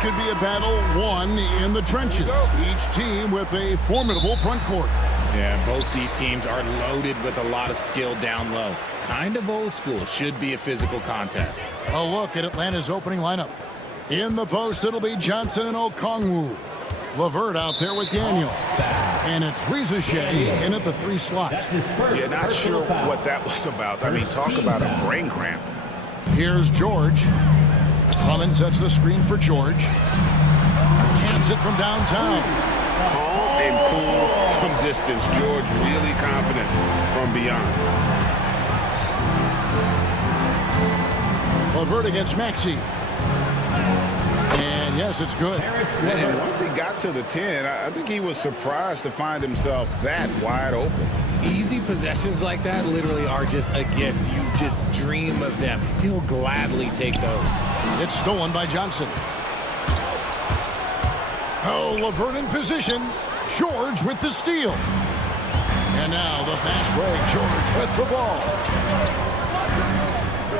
could be a battle won in the trenches. Each team with a formidable front court. Yeah, both these teams are loaded with a lot of skill down low. Kind of old school. Should be a physical contest. A look at Atlanta's opening lineup. In the post, it'll be Johnson and Okongwu. LeVert out there with Daniel. And it's Reza Shea in at the 3 slot. Yeah, not sure what that was about. I mean, talk about a brain cramp. Here's George. Drummond sets the screen for George. Cans it from downtown. Calm and cool from distance. George really confident from beyond. LeVert against Maxey. And yes, it's good. And once he got to the 10, I think he was surprised to find himself that wide open. Easy possessions like that literally are just a gift. You just dream of them. He'll gladly take those. It's stolen by Johnson. Oh, LeVert in position. George with the steal. And now the fast break. George with the ball.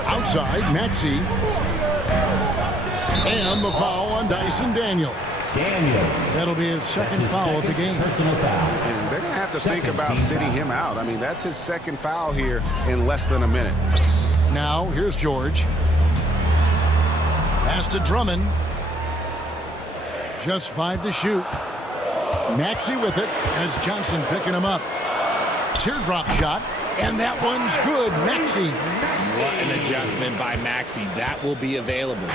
Outside, Maxey. And the foul on Dyson Daniel. That'll be his second foul of the game. And they're going to have to think about sitting him out. I mean, that's his second foul here in less than a minute. Now, here's George. Pass to Drummond. Just 5 to shoot. Maxey with it, and it's Johnson picking him up. Teardrop shot, and that one's good. Maxey. What an adjustment by Maxey. That will be available.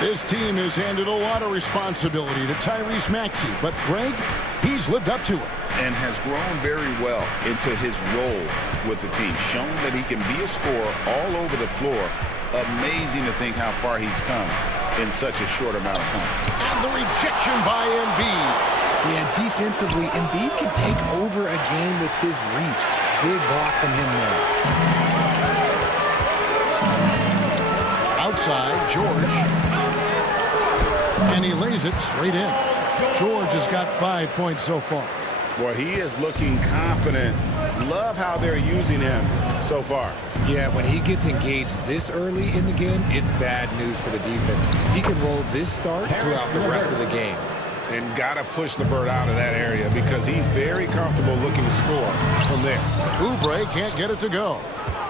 This team has handed a lot of responsibility to Tyrese Maxey, but Greg, he's lived up to it. And has grown very well into his role with the team. Shown that he can be a scorer all over the floor. Amazing to think how far he's come in such a short amount of time. And the rejection by Embiid. Yeah, defensively, Embiid can take over a game with his reach. Big block from him there. Outside, George. And he lays it straight in. George has got 5 points so far. Boy, he is looking confident. Love how they're using him so far. Yeah, when he gets engaged this early in the game, it's bad news for the defense. He can roll this start throughout the rest of the game. And got to push LeVert out of that area because he's very comfortable looking to score from there. Oubre can't get it to go.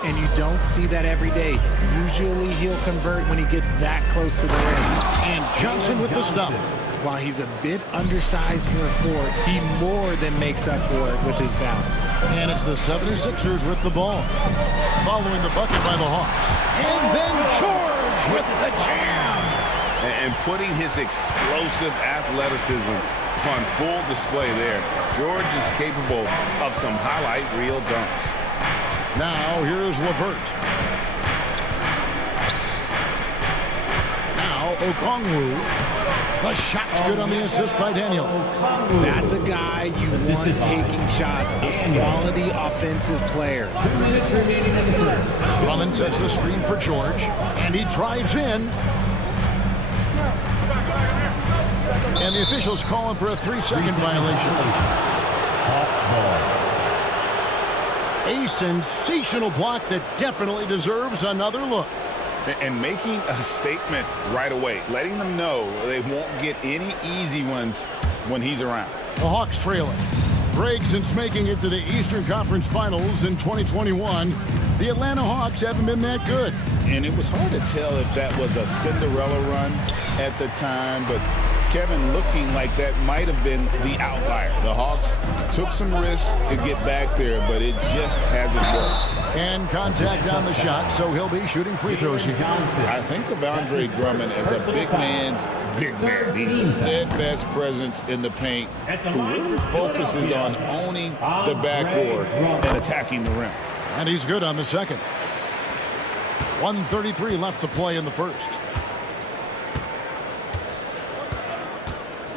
And you don't see that every day. Usually he'll convert when he gets that close to the rim. And Johnson with the stuff. While he's a bit undersized for a forward, he more than makes up for it with his bounce. And it's the 76ers with the ball. Following the bucket by the Hawks. And then George with the jam. And putting his explosive athleticism on full display there. George is capable of some highlight reel dunks. Now here's LeVert. Now Okongwu. The shot's good on the assist by Daniel. That's a guy you want taking shots, a quality offensive player. 2 minutes remaining in the first. Drummond sets the screen for George, and he drives in. And the officials calling for a 3-second violation. A sensational block that definitely deserves another look. And making a statement right away, letting them know they won't get any easy ones when he's around. The Hawks trailing. Greg, since making it to the Eastern Conference Finals in 2021, the Atlanta Hawks haven't been that good. And it was hard to tell if that was a Cinderella run at the time, but Kevin looking like that might have been the outlier. The Hawks took some risks to get back there, but it just hasn't worked. And contact on the shot, so he'll be shooting free throws here. I think of Andre Drummond as a big man's big man. He's a steadfast presence in the paint who really focuses on owning the backboard and attacking the rim. And he's good on the second. 1:33 left to play in the first.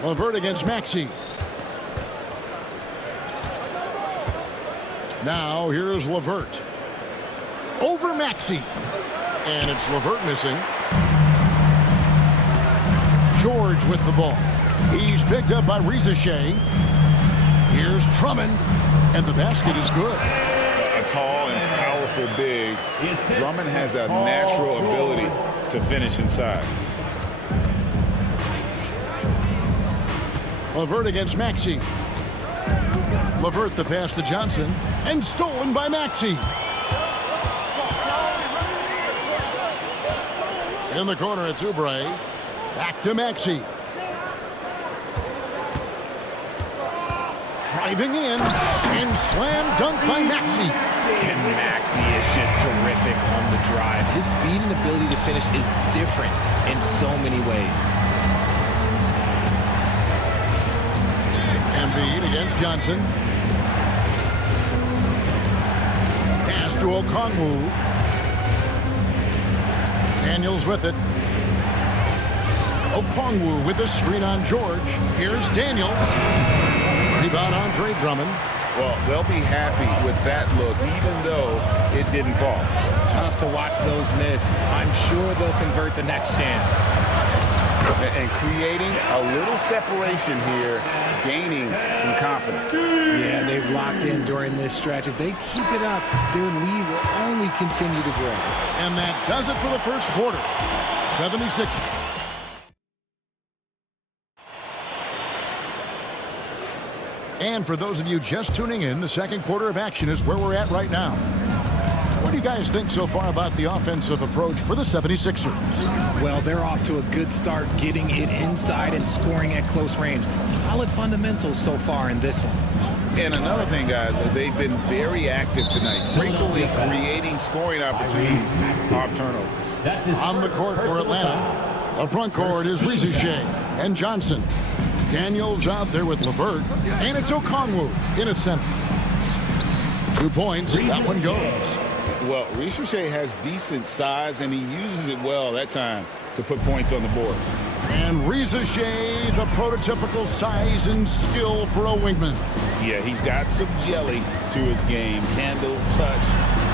LeVert against Maxey. Now here's LeVert. Over Maxey. And it's LeVert missing. George with the ball. He's picked up by Reza Shea. Here's Drummond. And the basket is good. A tall and powerful big. Drummond has a natural ability to finish inside. Levert against Maxey. Levert the pass to Johnson, and stolen by Maxey. In the corner, it's Oubre. Back to Maxey. Driving in, and slam dunk by Maxey. And Maxey is just terrific on the drive. His speed and ability to finish is different in so many ways. Embiid against Johnson. Pass to Okongwu. Daniels with it. Okongwu with a screen on George. Here's Daniels. Rebound Andre Drummond. Well, they'll be happy with that look, even though it didn't fall. Tough to watch those miss. I'm sure they'll convert the next chance. And creating a little separation here, gaining some confidence. Yeah, they've locked in during this stretch. If they keep it up, their lead will only continue to grow. And that does it for the first quarter. 76. And for those of you just tuning in, the second quarter of action is where we're at right now. What do you guys think so far about the offensive approach for the 76ers? Well, they're off to a good start, getting it inside and scoring at close range. Solid fundamentals so far in this one. And another thing, guys, they've been very active tonight, frequently creating scoring opportunities off turnovers. On the court for Atlanta, the front court is Rizichet and Johnson. Daniels out there with Levert, and it's Okongwu in its center. 2 points, that one goes. Well, Rizichet has decent size, and he uses it well that time to put points on the board. And Rizichet, the prototypical size and skill for a wingman. Yeah, he's got some jelly to his game. Handle, touch,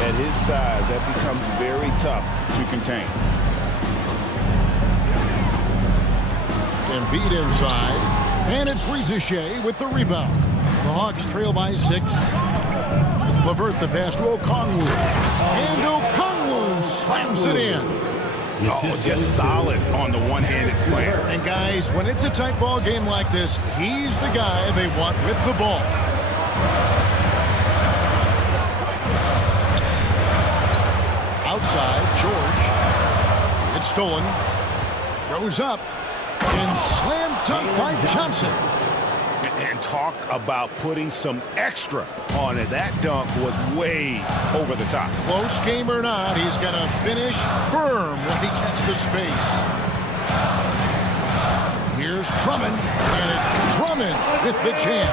at his size, that becomes very tough to contain. Embiid inside. And it's Rizichet with the rebound. The Hawks trail by 6. Levert the pass to Okongwu. And Okongwu slams it in. Oh, just solid on the one-handed slam. And guys, when it's a tight ball game like this, he's the guy they want with the ball. Outside, George. It's stolen. Goes up. And slam dunk by Johnson. And talk about putting some extra on it. That dunk was way over the top. Close game or not, he's going to finish firm when he gets the space. Here's Drummond, and it's Drummond with the jam.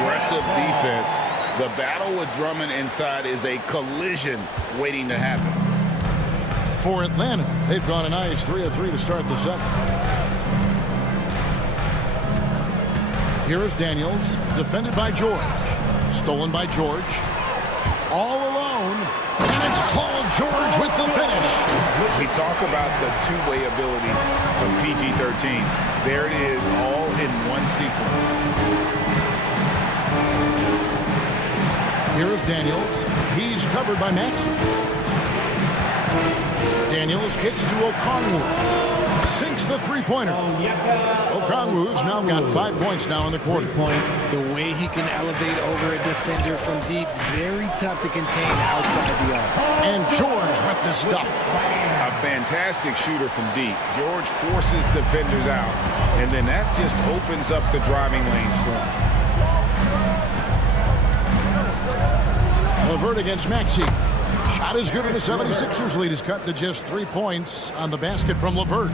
Aggressive defense. The battle with Drummond inside is a collision waiting to happen. For Atlanta, they've gone a nice 3 of 3 to start the second. Here is Daniels, defended by George. Stolen by George. All alone, and it's Paul George with the finish. We talk about the two-way abilities of PG-13. There it is, all in one sequence. Here is Daniels. He's covered by Maxey. Daniels kicks to Okongwu. Sinks the three-pointer. Okongwu's now got 5 points now in the quarter. The way he can elevate over a defender from deep, very tough to contain outside the arc. And George with the stuff. A fantastic shooter from deep. George forces defenders out, and then that just opens up the driving lanes for him. Levert against Maxey. Shot is good, and the 76ers lead is cut to just 3 points on the basket from Levert.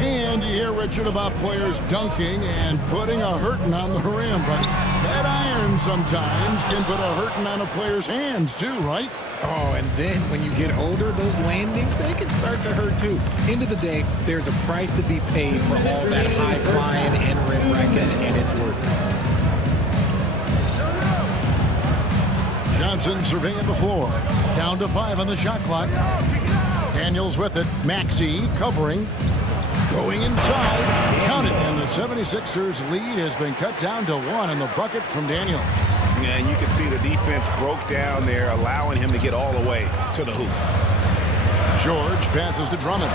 And you hear Richard about players dunking and putting a hurting on the rim, but that iron sometimes can put a hurting on a player's hands too, right? Oh, and then when you get older, those landings, they can start to hurt too. End of the day, there's a price to be paid for all that high-flying and rim wrecking, and it's worth it. Johnson surveying the floor. Down to 5 on the shot clock. Daniels with it. Maxey covering. Going inside. Count it. And the 76ers lead has been cut down to 1 in the bucket from Daniels. Yeah, and you can see the defense broke down there, allowing him to get all the way to the hoop. George passes to Drummond.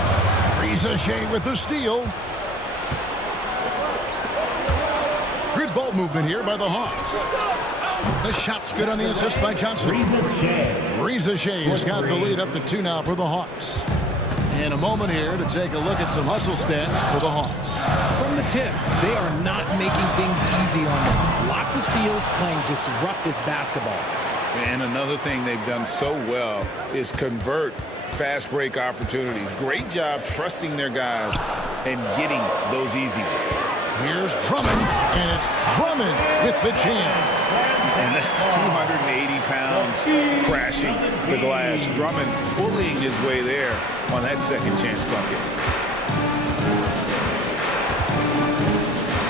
Rizichet with the steal. Good ball movement here by the Hawks. The shot's good on the assist by Johnson. Reza Shea's got the lead up to 2 now for the Hawks. In a moment here to take a look at some hustle stats for the Hawks. From the tip, they are not making things easy on them. Lots of steals, playing disruptive basketball. And another thing they've done so well is convert fast break opportunities. Great job trusting their guys and getting those easy ones. Here's Drummond, and it's Drummond with the jam. And that's 280 pounds crashing the glass. Drummond bullying his way there on that second chance bucket.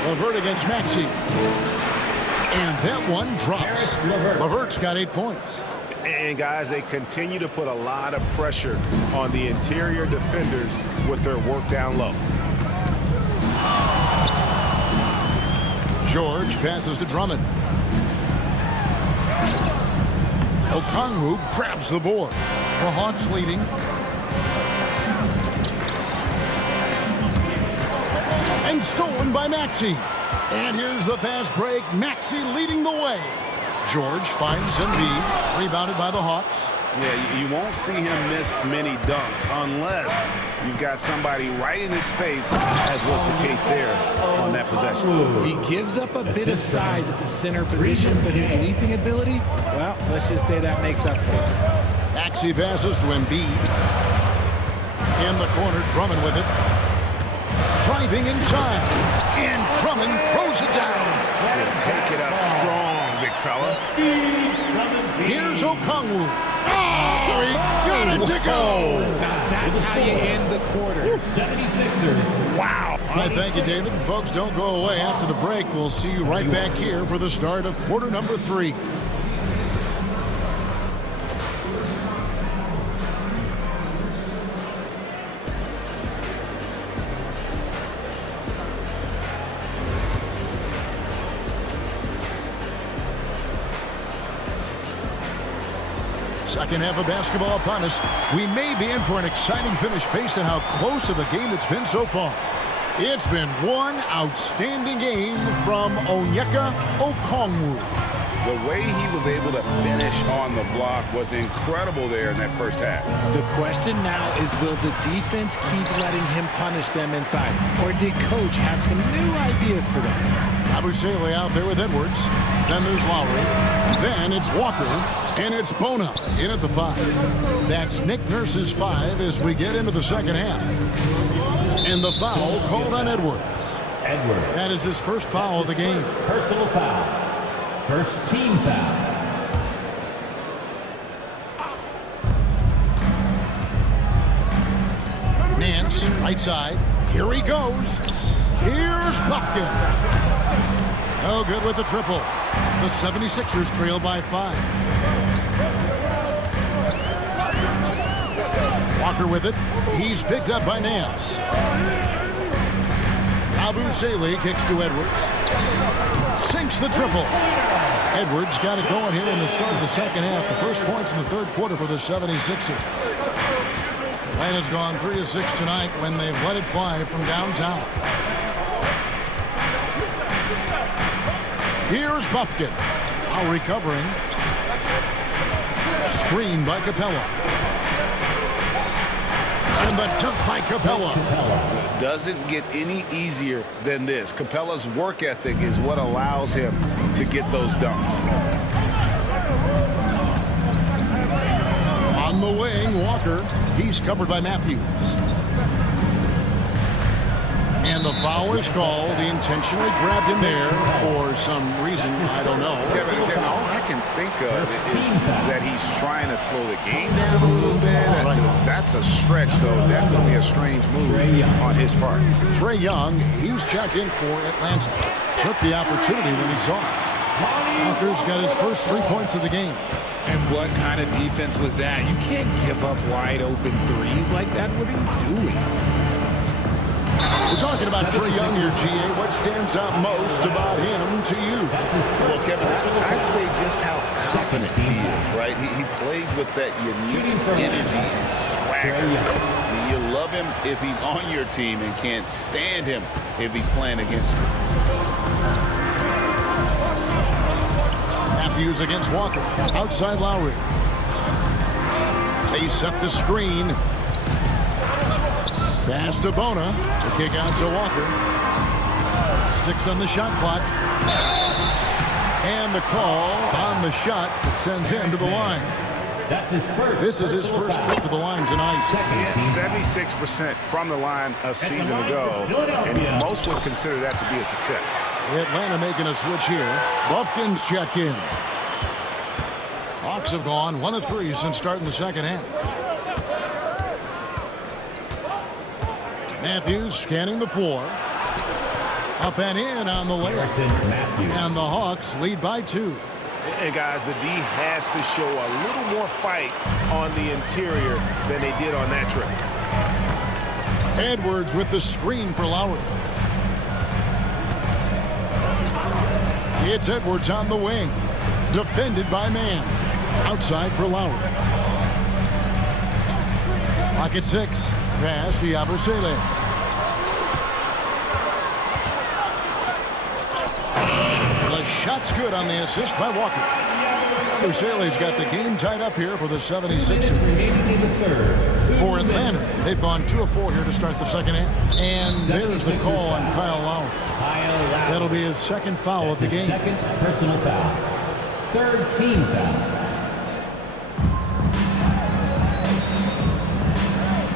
LeVert against Maxey. And that one drops. LeVert's got 8 points. And guys, they continue to put a lot of pressure on the interior defenders with their work down low. George passes to Drummond. Okongwu grabs the board. The Hawks leading. And stolen by Maxey. And here's the fast break. Maxey leading the way. George finds Embiid. Rebounded by the Hawks. Yeah, you won't see him miss many dunks unless you've got somebody right in his face, as was the case there on that possession. He gives up a bit of size at the center position, but his leaping ability, well, let's just say that makes up for it. Maxey passes to Embiid. In the corner, Drummond with it. Driving inside. And Drummond throws it down. Take it up strong, big fella. Here's Okongwu. Oh, he got it to go. Now that's how you end the quarter. 76ers. Wow. All right, thank you, David. Folks, don't go away. After the break, we'll see you right back here for the start of quarter number 3. Second half of basketball upon us. We may be in for an exciting finish based on how close of a game it's been so far. It's been one outstanding game from Onyeka Okongwu. The way he was able to finish on the block was incredible there in that first half. The question now is, will the defense keep letting him punish them inside? Or did Coach have some new ideas for them? Abusele out there with Edwards. Then there's Lowry. Then it's Walker. And it's Bona in at the 5. That's Nick Nurse's 5 as we get into the second half. And the foul called on Edwards. That is his first foul of the game. Personal foul. First team foul. Nance, right side. Here he goes. Here's Buffkin. Oh, good with the triple. The 76ers trail by 5. Walker with it. He's picked up by Nance. Abusele kicks to Edwards. Sinks the triple. Edwards got it going here in the start of the second half. The first points in the third quarter for the 76ers. Atlanta's gone 3 of 6 tonight when they've let it fly from downtown. Here's Buffkin. Now recovering. Screen by Capella. And the dunk by Capella. Doesn't get any easier than this. Capella's work ethic is what allows him to get those dunks. On the wing, Walker. He's covered by Matthews. And the foul is called. He intentionally grabbed him there for some reason. I don't know. Kevin, all I can think of is that he's trying to slow the game down a little bit. That's a stretch, though. Definitely a strange move on his part. Trae Young, he's checked in for Atlanta. Took the opportunity when he saw it. Walker's got his first 3 points of the game. And what kind of defense was that? You can't give up wide open threes like that. What are you doing? We're talking about Trae Young here, GA. What stands out most about him to you? Well, Kevin, I'd say just how confident he is, right? He plays with that unique energy and swagger. You love him if he's on your team and can't stand him if he's playing against you. Matthews against Walker. Outside Lowry. They set the screen. Pass to Bona. The kick out to Walker. 6 on the shot clock. And the call on the shot that sends him to the line. That's his first. This is his first trip to the line tonight. He had 76% from the line a season ago, and most would consider that to be a success. Atlanta making a switch here. Buffkins check in. Hawks have gone 1 of 3 since starting the second half. Matthews scanning the floor. Up and in on the layup. And the Hawks lead by 2. And guys, the D has to show a little more fight on the interior than they did on that trip. Edwards with the screen for Lowry. It's Edwards on the wing. Defended by Man. Outside for Lowry. Pocket 6. Pass to Yabusele. The shot's good on the assist by Walker. Yabusele's got the game tied up here for the 76ers. For Atlanta, they've gone 2 of 4 here to start the second half. And there's the call on Kyle Lowry. That'll be his second foul of the game. Second personal foul. Third team foul.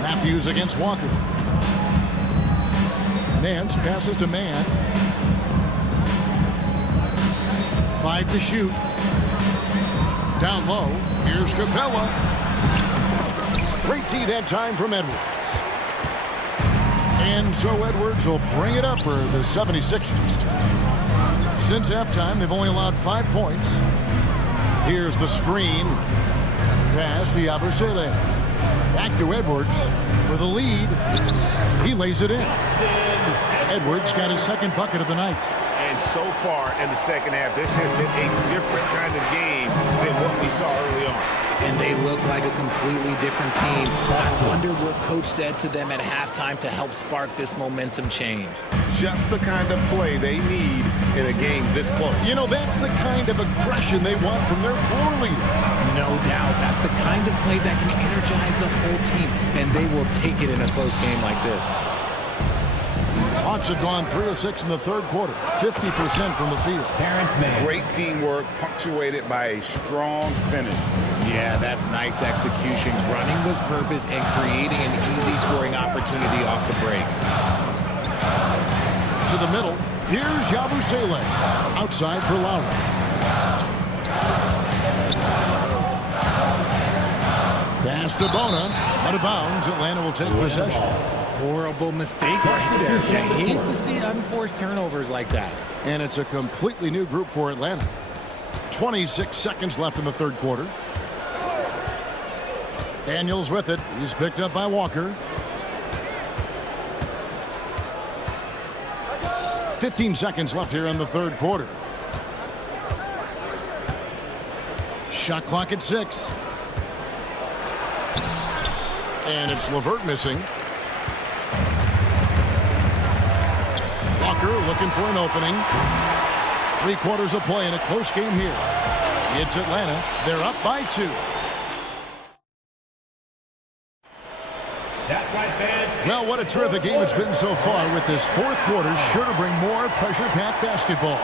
Matthews against Walker. Nance passes to Man. 5 to shoot. Down low. Here's Capella. Great D that time from Edwards. And so Edwards will bring it up for the 76ers. Since halftime, they've only allowed 5 points. Here's the screen. Pass to Yabusele. Back to Edwards for the lead. He lays it in. Edwards got his second bucket of the night. And so far in the second half, this has been a different kind of game than what we saw early on. And they look like a completely different team. I wonder what coach said to them at halftime to help spark this momentum change. Just the kind of play they need in a game this close. You know, that's the kind of aggression they want from their floor leader. No doubt. That's the kind of play that can energize the whole team, and they will take it in a close game like this. Hawks have gone 3 of 6 in the third quarter, 50% from the field. Great teamwork punctuated by a strong finish. Yeah, that's nice execution, running with purpose and creating an easy scoring opportunity off the break. To the middle, here's Yabusele. Outside for Lowry. Pass to Bona. Out of bounds, Atlanta will take possession. Horrible mistake right there. You hate to see unforced turnovers like that. And it's a completely new group for Atlanta. 26 seconds left in the third quarter. Daniels with it. He's picked up by Walker. 15 seconds left here in the third quarter. Shot clock at 6. And it's LeVert missing. Walker looking for an opening. 3 quarters of play in a close game here. It's Atlanta. They're up by 2. Well, what a terrific game it's been so far, with this fourth quarter sure to bring more pressure-packed basketball.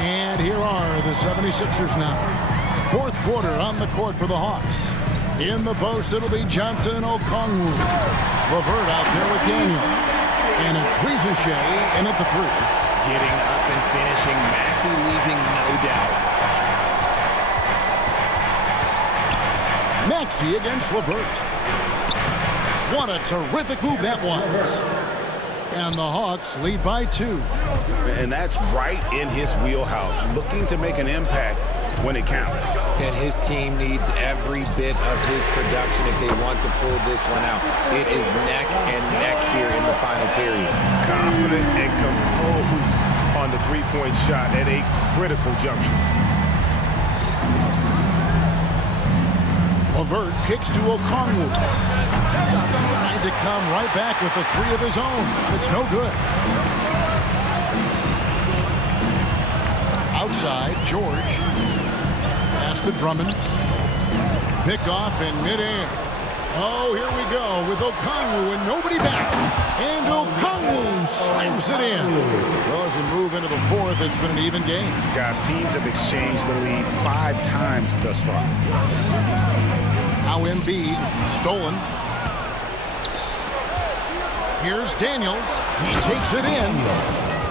And here are the 76ers now. Fourth quarter on the court for the Hawks. In the post, it'll be Johnson and Okongwu. LeVert out there with Daniels. And it's Rizachet in at the 3. Getting up and finishing. Maxey leaving, no doubt. Maxey against LeVert. What a terrific move that was. And the Hawks lead by 2. And that's right in his wheelhouse, looking to make an impact when it counts. And his team needs every bit of his production if they want to pull this one out. It is neck and neck here in the final period. Confident and composed on the three-point shot at a critical juncture. LeVert kicks to Okongwu. Trying to come right back with the 3 of his own. It's no good. Outside, George. Pass to Drummond. Picked off in midair. Oh, here we go with Okongwu and nobody back. And Okongwu slams it in. Well, as we move into the fourth, it's been an even game. Guys, teams have exchanged the lead 5 times thus far. Now Embiid, stolen. Here's Daniels. He takes it in.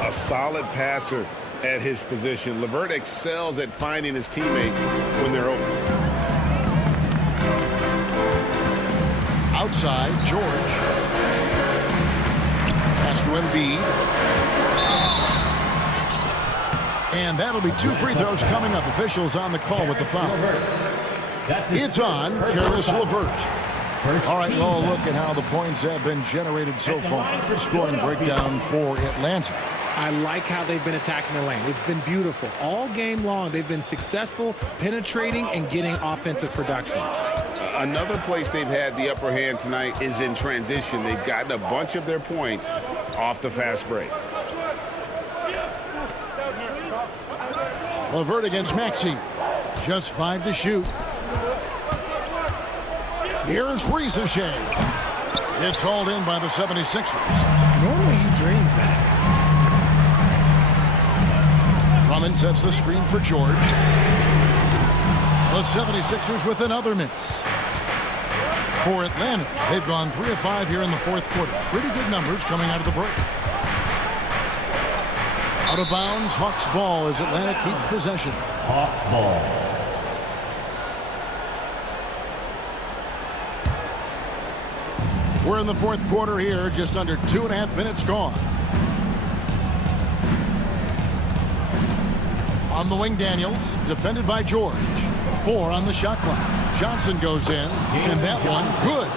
A solid passer at his position. LeVert excels at finding his teammates when they're open. Outside, George. Pass to Embiid. And that'll be 2 free throws coming up. Officials on the call with the foul. It's on Karis LeVert. All right, well, look at how the points have been generated so far. Scoring breakdown for Atlanta. I like how they've been attacking the lane. It's been beautiful. All game long, they've been successful penetrating and getting offensive production. Another place they've had the upper hand tonight is in transition. They've gotten a bunch of their points off the fast break. LeVert against Maxey. Just 5 to shoot. Here's Ricochet. It's hauled in by the 76ers. Normally he drains that. Drummond sets the screen for George. The 76ers with another miss. For Atlanta, they've gone 3 of 5 here in the fourth quarter. Pretty good numbers coming out of the break. Out of bounds, Hawks ball as Atlanta keeps possession. Hawks ball. We're in the fourth quarter here, just under 2.5 minutes gone. On the wing, Daniels, defended by George. 4 on the shot clock. Johnson goes in, and that one good.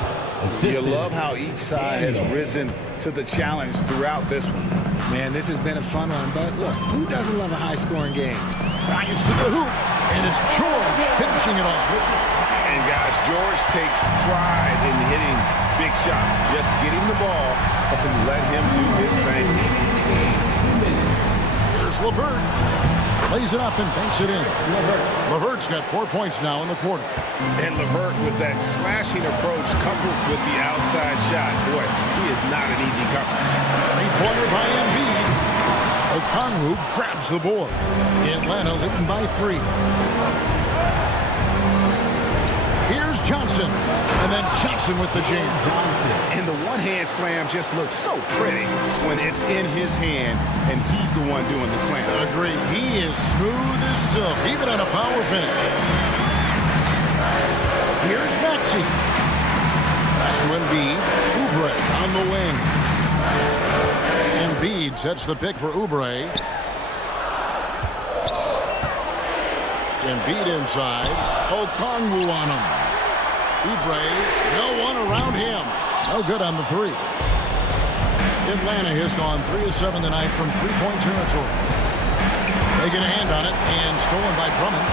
You love how each side has risen to the challenge throughout this one. Man, this has been a fun one, but look, who doesn't love a high-scoring game? Drives to the hoop, and it's George finishing it off. And guys, George takes pride in hitting big shots. Just get him the ball and let him do his thing. Here's LeVert. Plays it up and banks it in. LeVert's got 4 points now in the quarter. And LeVert with that slashing approach coupled with the outside shot. Boy, he is not an easy cover. Three-pointer by Embiid. Okongwu grabs the board. Atlanta leading by 3. Here's Johnson. And then Johnson with the jam. And the one-hand slam just looks so pretty when it's in his hand and he's the one doing the slam. Agree. He is smooth as silk, even on a power finish. Here's Maxey. Pass to Embiid. Oubre on the wing. Embiid sets the pick for Oubre. Embiid inside. Okongwu on him. Oubre, no one around him. No good on the 3. Atlanta has gone 3 of 7 tonight from three-point territory. They get a hand on it, and stolen by Drummond.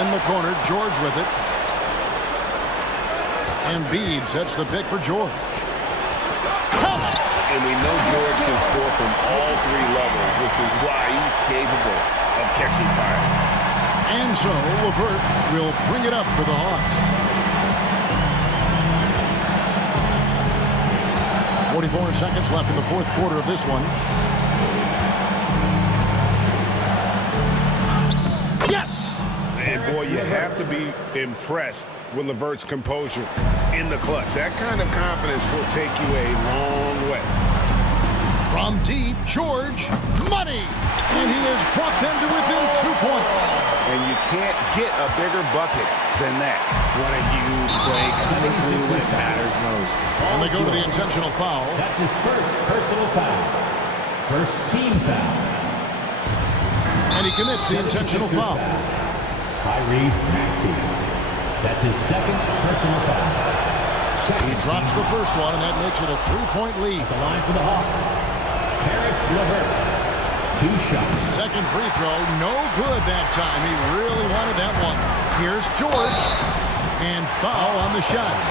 In the corner, George with it. Embiid sets the pick for George. And we know George can score from all 3 levels, which is why he's capable of catching fire. And so LeVert will bring it up for the Hawks. 44 seconds left in the fourth quarter of this one. Yes! And boy, you have to be impressed with LeVert's composure in the clutch. That kind of confidence will take you a long way. From deep, George, money! And he has brought them to within 2 points. And you can't get a bigger bucket than that. What a huge play coming through when it matters most. And they go to the intentional foul. That's his first personal foul. First team foul. And he commits the intentional foul. Tyrese Maxey. That's his second personal foul. He drops the first one, and that makes it a 3-point lead. The line for the Hawks. Karis LeVert. 2 shots. Second free throw, no good that time. He really wanted that one. Here's George. And foul on the shot.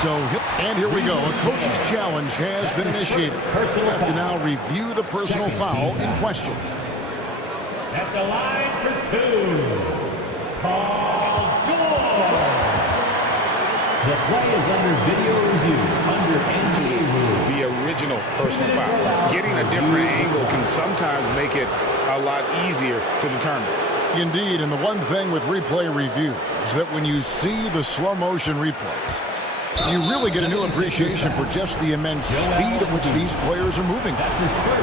And here we go. A coach's challenge has been initiated. We'll have to now review the personal foul in question. At the line for two, Paul George. The play is under video review, under NBA rules. The original personal foul. Getting a different angle can sometimes make it a lot easier to determine. Indeed, and the one thing with replay review is that when you see the slow motion replays, you really get a new appreciation for just the immense speed at which these players are moving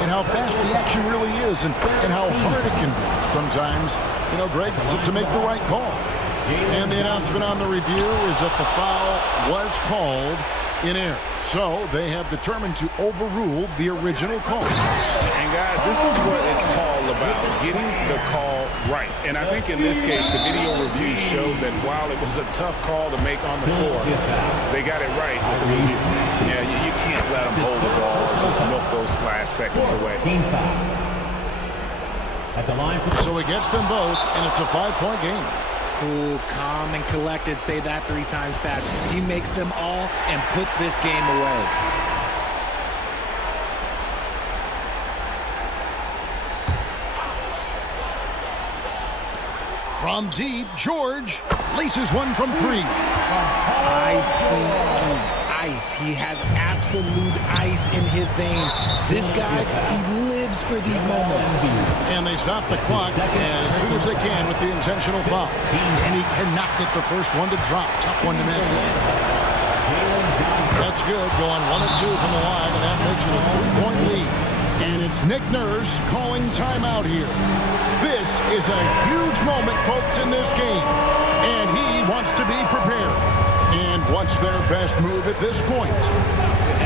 and how fast the action really is and how hard it can be sometimes, you know, Greg, to make the right call. And the announcement on the review is that the foul was called in error. So they have determined to overrule the original call. And guys, this is what it's all about, getting the call right. And I think in this case, the video review showed that while it was a tough call to make on the floor, they got it right with the review. Yeah, you can't let them hold the ball and just milk those last seconds away. At the line for so it gets them both, and it's a 5-point game. Cool, calm, and collected. Say that 3 times fast. He makes them all and puts this game away. From deep, George laces one from 3. Ice. He has absolute ice in his veins. This guy, he lives for these moments. And they stop the clock as soon as they can with the intentional foul. And he cannot get the first one to drop. Tough one to miss. That's good. Going 1 of 2 from the line, and that makes it a 3-point lead. And it's Nick Nurse calling timeout here. This is a huge moment, folks, in this game. And he wants to be prepared. And what's their best move at this point?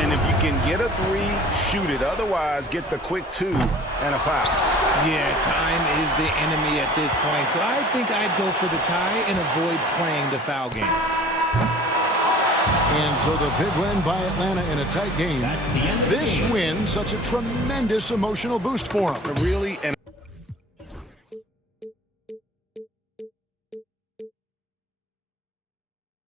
And if you can get a 3, shoot it. Otherwise, get the quick 2 and a foul. Yeah, time is the enemy at this point. So I think I'd go for the tie and avoid playing the foul game. And so the big win by Atlanta in a tight game. This win, such a tremendous emotional boost for them. Really, and